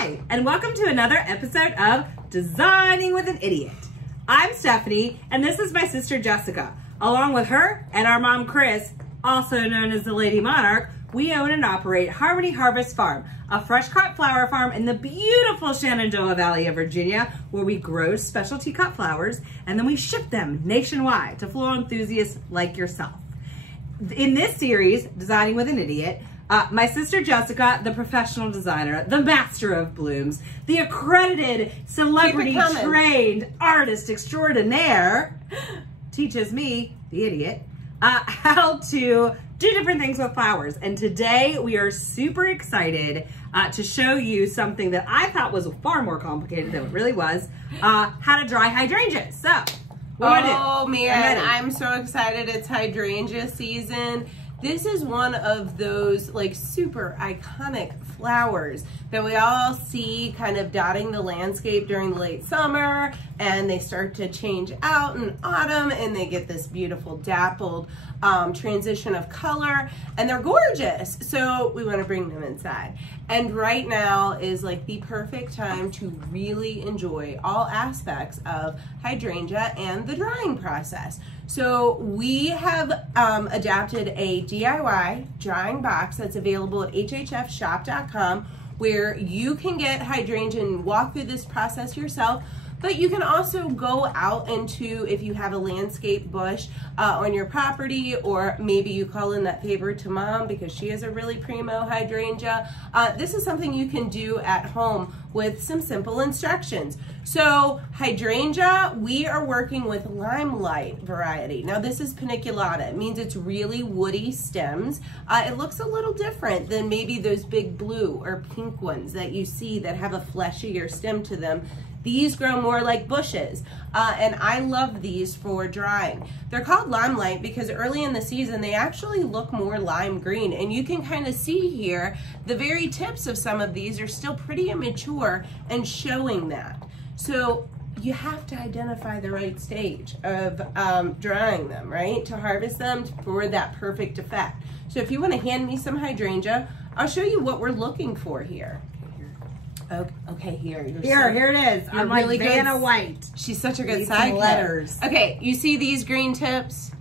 Hi, and welcome to another episode of Designing with an Idiot. I'm Stephanie, and this is my sister Jessica. Along with her and our mom Chris, also known as the Lady Monarch, we own and operate Harmony Harvest Farm, a fresh cut flower farm in the beautiful Shenandoah Valley of Virginia, where we grow specialty cut flowers and then we ship them nationwide to floral enthusiasts like yourself. In this series, Designing with an Idiot, my sister Jessica, the professional designer, the master of blooms, the accredited celebrity-trained artist extraordinaire, teaches me, the idiot, how to do different things with flowers. And today we are super excited to show you something that I thought was far more complicated than it really was, how to dry hydrangeas. So, what do I do? Oh man, I'm so excited. It's hydrangea season. This is one of those like super iconic flowers that we all see kind of dotting the landscape during the late summer, and they start to change out in autumn and they get this beautiful dappled transition of color, and they're gorgeous. So we want to bring them inside. And right now is like the perfect time to really enjoy all aspects of hydrangea and the drying process. So we have adapted a DIY drying box that's available at hhfshop.com, where you can get hydrangea and walk through this process yourself. But you can also go out into, if you have a landscape bush on your property, or maybe you call in that favor to mom because she is a really primo hydrangea. This is something you can do at home with some simple instructions. So hydrangea, we are working with limelight variety. Now this is paniculata. It means it's really woody stems. It looks a little different than maybe those big blue or pink ones that you see that have a fleshier stem to them. These grow more like bushes, and I love these for drying. They're called limelight because early in the season they actually look more lime green, and you can kind of see here the very tips of some of these are still pretty immature and showing that. So you have to identify the right stage of drying them, right, to harvest them for that perfect effect. So if you want to hand me some hydrangea, I'll show you what we're looking for here. Okay, here it is. I'm like really Vanna White. She's such a good side letters. Okay, you see these green tips?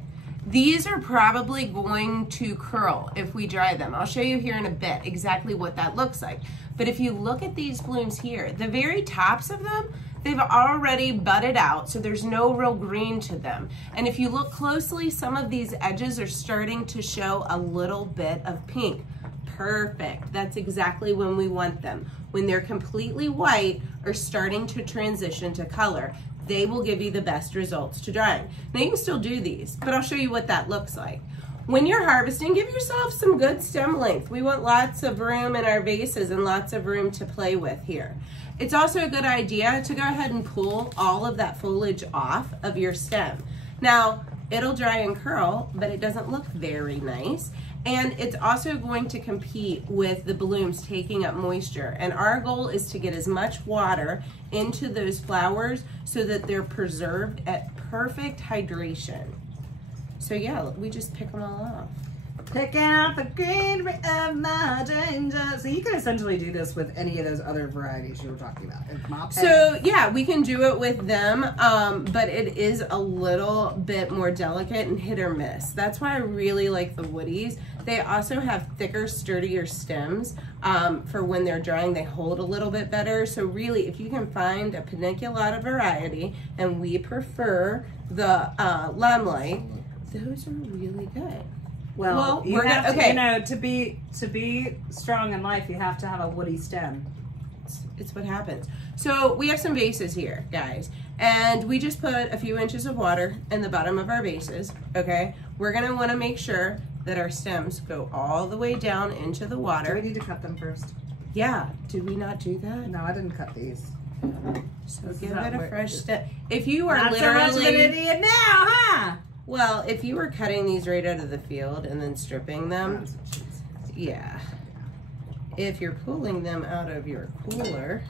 These are probably going to curl if we dry them. I'll show you here in a bit exactly what that looks like. But if you look at these blooms here, the very tops of them, they've already budded out, so there's no real green to them. And if you look closely, some of these edges are starting to show a little bit of pink. Perfect. That's exactly when we want them. When they're completely white or starting to transition to color, they will give you the best results to drying. Now you can still do these, but I'll show you what that looks like. When you're harvesting, give yourself some good stem length. We want lots of room in our vases and lots of room to play with here. It's also a good idea to go ahead and pull all of that foliage off of your stem. Now, it'll dry and curl, but it doesn't look very nice. And it's also going to compete with the blooms taking up moisture. And our goal is to get as much water into those flowers so that they're preserved at perfect hydration. So yeah, we just pick them all off. Picking out the greenery of my hydrangea. So you can essentially do this with any of those other varieties you were talking about. So yeah, we can do it with them, but it is a little bit more delicate and hit or miss. That's why I really like the woodies. They also have thicker, sturdier stems for when they're drying. They hold a little bit better. So really, if you can find a paniculata variety, and we prefer the limelight, those are really good. Well, you have to, you know, to be strong in life, you have to have a woody stem. It's what happens. So we have some vases here, guys, and we just put a few inches of water in the bottom of our vases, okay? We're gonna wanna make sure that our stems go all the way down into the water. Do we need to cut them first? Yeah, did we not do that? No, I didn't cut these. So give it a fresh step. If you are not literally so much of an idiot now, huh? Well, if you were cutting these right out of the field and then stripping them, yeah. If you're pulling them out of your cooler,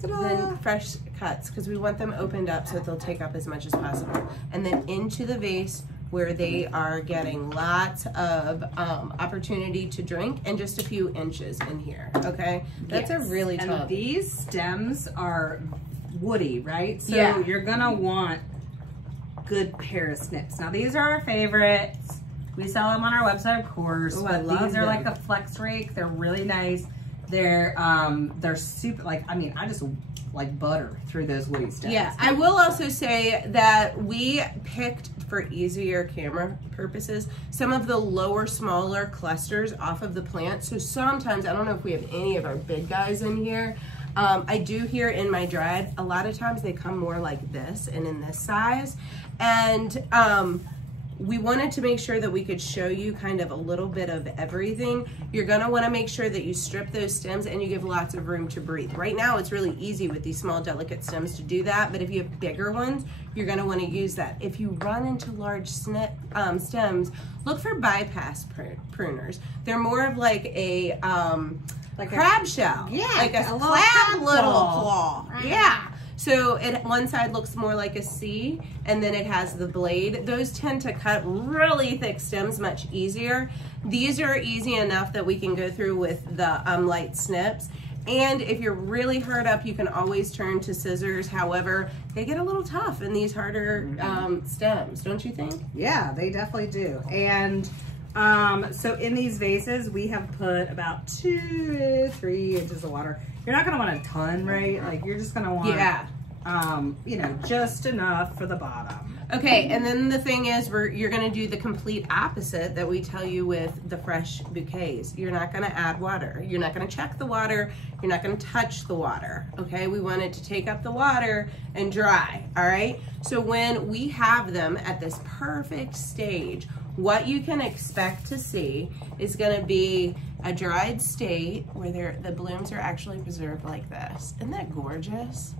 then fresh cuts, because we want them opened up so that they'll take up as much as possible. And then into the vase where they are getting lots of opportunity to drink and just a few inches in here, okay? That's a really tall. And these stems are woody, right? So yeah. You're gonna want good pair of snips. Now these are our favorites. We sell them on our website, of course. Ooh, but these are them. like a flex rake. They're really nice. They're super, like, I mean, I just like butter through those woody stems. Yeah, I will also say that we picked, for easier camera purposes, some of the lower, smaller clusters off of the plant. So sometimes, I don't know if we have any of our big guys in here. I do here in my dried, a lot of times they come more like this and in this size. And we wanted to make sure that we could show you kind of a little bit of everything. You're gonna wanna make sure that you strip those stems and you give lots of room to breathe. Right now, it's really easy with these small, delicate stems to do that, but if you have bigger ones, you're gonna wanna use that. If you run into large stems, look for bypass pruners. They're more of like a crab shell. Yeah, like a crab little claw. claw. Right. Yeah. So one side looks more like a C, and then it has the blade. Those tend to cut really thick stems much easier. These are easy enough that we can go through with the light snips. And if you're really hurt up, you can always turn to scissors. However, they get a little tough in these harder stems, don't you think? Yeah, they definitely do. And so in these vases, we have put about 2-3 inches of water. You're not gonna want a ton, right? Like you're just gonna want, yeah, you know, just enough for the bottom. Okay, and then the thing is, you're gonna do the complete opposite that we tell you with the fresh bouquets. You're not gonna add water. You're not gonna check the water. You're not gonna touch the water, okay? We want it to take up the water and dry, all right? So when we have them at this perfect stage, what you can expect to see is gonna be a dried state where the blooms are actually preserved like this. Isn't that gorgeous?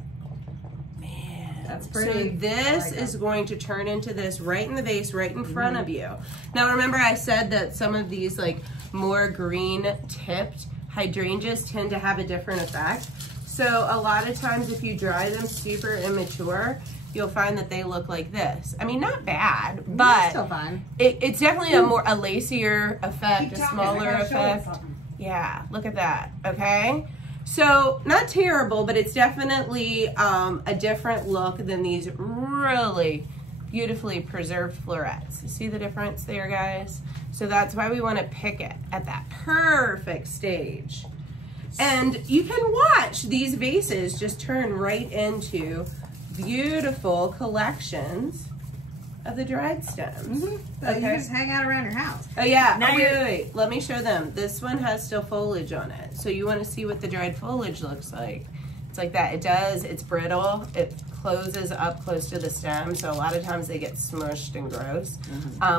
Man, that's pretty. So this is going to turn into this right in the vase, right in front of you. Now remember I said that some of these like more green tipped hydrangeas tend to have a different effect. So a lot of times if you dry them super immature, you'll find that they look like this. I mean, not bad, but still fine. It's definitely a lacier effect, a smaller effect. Yeah, look at that, okay? So, not terrible, but it's definitely a different look than these really beautifully preserved florets. See the difference there, guys? So that's why we want to pick it at that perfect stage. And you can watch these vases just turn right into beautiful collections of the dried stems. Okay. You just hang out around your house. Oh yeah, Now wait. Let me show them. This one has still foliage on it. So you want to see what the dried foliage looks like. It's like that. It does, it's brittle. It closes up close to the stem. So a lot of times they get smushed and gross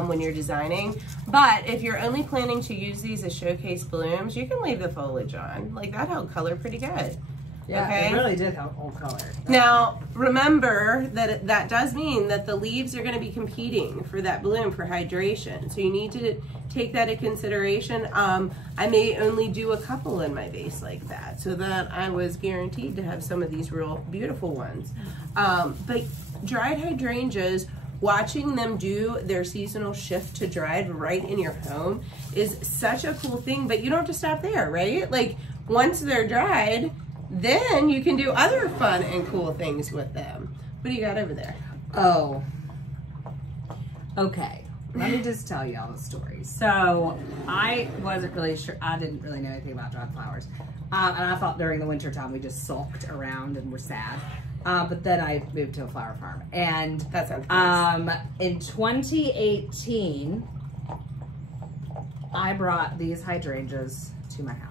when you're designing. But if you're only planning to use these as showcase blooms, you can leave the foliage on. Like that held color pretty good. Yeah, okay? It really did have old color. Now, remember that that does mean that the leaves are going to be competing for that bloom for hydration. So you need to take that into consideration. I may only do a couple in my vase like that so that I was guaranteed to have some of these real beautiful ones. But dried hydrangeas, watching them do their seasonal shift to dried right in your home is such a cool thing, but you don't have to stop there, right? Like once they're dried, then you can do other fun and cool things with them. What do you got over there? Oh, okay. Let me just tell you all the story. So I wasn't really sure. I didn't really know anything about dried flowers. And I thought during the winter time we just sulked around and were sad. But then I moved to a flower farm. And that sounds nice. In 2018, I brought these hydrangeas to my house.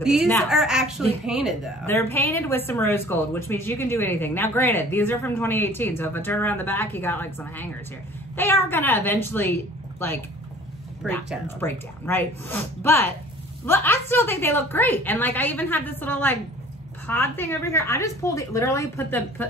These are actually painted though. They're painted with some rose gold, which means you can do anything. Now granted, these are from 2018, so if I turn around the back, you got like some hangers here. They are gonna eventually like break down, right? But I still think they look great. And like I even have this little like pod thing over here. I just pulled it, literally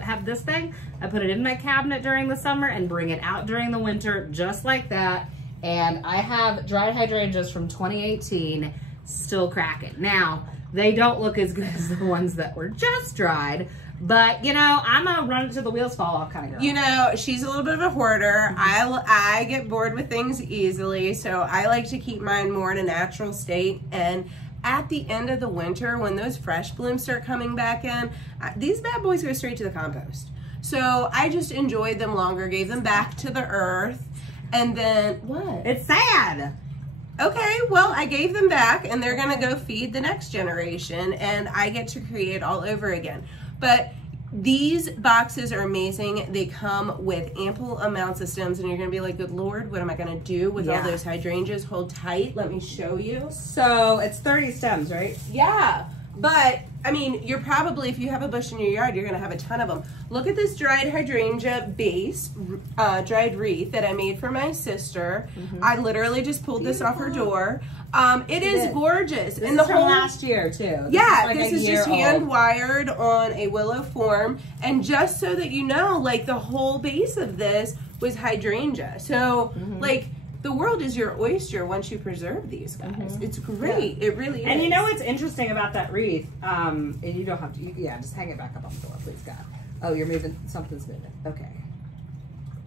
have this thing. I put it in my cabinet during the summer and bring it out during the winter, just like that. And I have dried hydrangeas from 2018 still cracking. Now, they don't look as good as the ones that were just dried, But, you know, I'm a run until the wheels fall off kind of girl. You know, she's a little bit of a hoarder. I get bored with things easily, so I like to keep mine more in a natural state. And at the end of the winter, when those fresh blooms start coming back in, these bad boys go straight to the compost. So I just enjoyed them longer, gave them back to the earth, and then, what? It's sad. Okay, well, I gave them back, and they're gonna go feed the next generation, and I get to create all over again. But these boxes are amazing. They come with ample amounts of stems, and you're gonna be like, good Lord, what am I gonna do with all those hydrangeas? Hold tight, let me show you. So it's 30 stems, right? Yeah, but I mean, you're probably, if you have a bush in your yard, you're gonna have a ton of them. Look at this dried hydrangea base, dried wreath that I made for my sister. I literally just pulled this off her door. It is gorgeous. This is from last year too. This is just hand wired on a willow form, and just so that you know, like the whole base of this was hydrangea. So like, the world is your oyster once you preserve these guys. It's great. It really is. And you know what's interesting about that wreath? And you don't have to, just hang it back up on the door, please, God. Oh, you're moving, something's moving. Okay.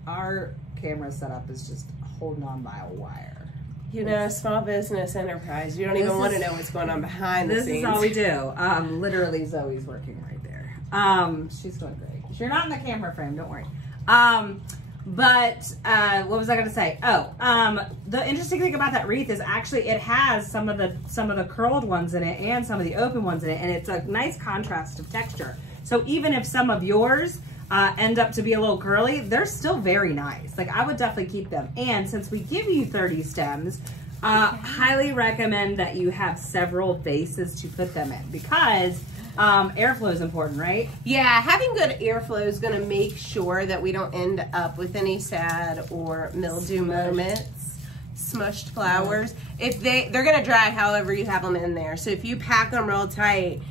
Our camera setup is just holding on by a wire. You know, small business enterprise. You don't even want to know what's going on behind the scenes. This is all we do. Literally, Zoe's working right there. She's doing great. You're not in the camera frame, don't worry. But what was I going to say? The interesting thing about that wreath is actually it has some of the curled ones in it and some of the open ones in it, and it's a nice contrast of texture. So even if some of yours end up to be a little curly, they're still very nice. Like, I would definitely keep them. And since we give you 30 stems, highly recommend that you have several vases to put them in, because airflow is important, right? Yeah, having good airflow is going to make sure that we don't end up with any sad or mildew moments, smushed flowers. If they're going to dry however you have them in there. So if you pack them real tight,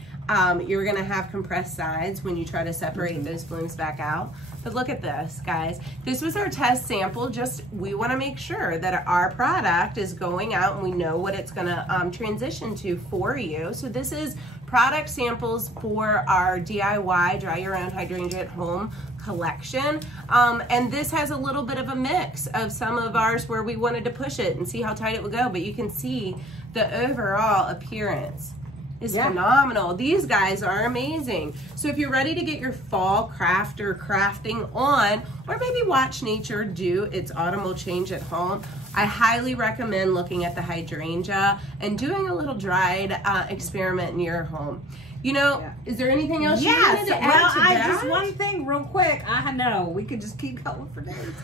you're going to have compressed sides when you try to separate those blooms back out. But look at this, guys. This was our test sample. We want to make sure that our product is going out and we know what it's going to transition to for you. So this is product samples for our DIY Dry Your Own Hydrangea at Home collection. And this has a little bit of a mix of some of ours where we wanted to push it and see how tight it would go. But you can see the overall appearance is phenomenal. These guys are amazing. So if you're ready to get your fall craft or crafting on, or maybe watch nature do its autumnal change at home, I highly recommend looking at the hydrangea and doing a little dried experiment in your home. You know, is there anything else you wanted to add to that? Just one thing real quick. I know, we could just keep going for days.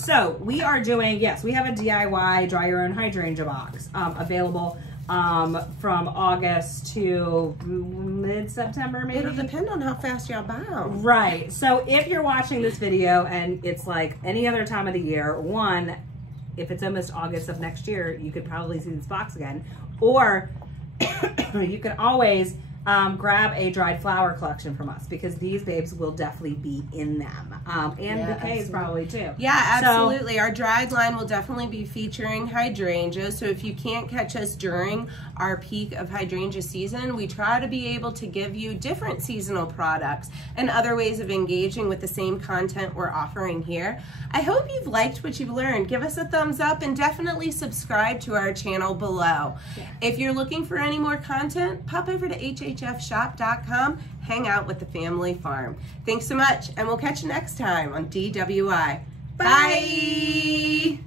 So we are doing, we have a DIY Dry Your Own Hydrangea box available from August to mid-September, maybe. It'll depend on how fast y'all buy them. Right. So if you're watching this video and it's like any other time of the year, one, if it's almost August of next year, you could probably see this box again. Or you can always grab a dried flower collection from us, because these babes will definitely be in them. And bouquets probably too. Yeah, absolutely. So, our dried line will definitely be featuring hydrangea. So if you can't catch us during our peak of hydrangea season, we try to be able to give you different seasonal products and other ways of engaging with the same content we're offering here. I hope you've liked what you've learned. Give us a thumbs up and definitely subscribe to our channel below. If you're looking for any more content, pop over to hhfshop.com, hang out with the family farm. Thanks so much, and we'll catch you next time on DWI. Bye!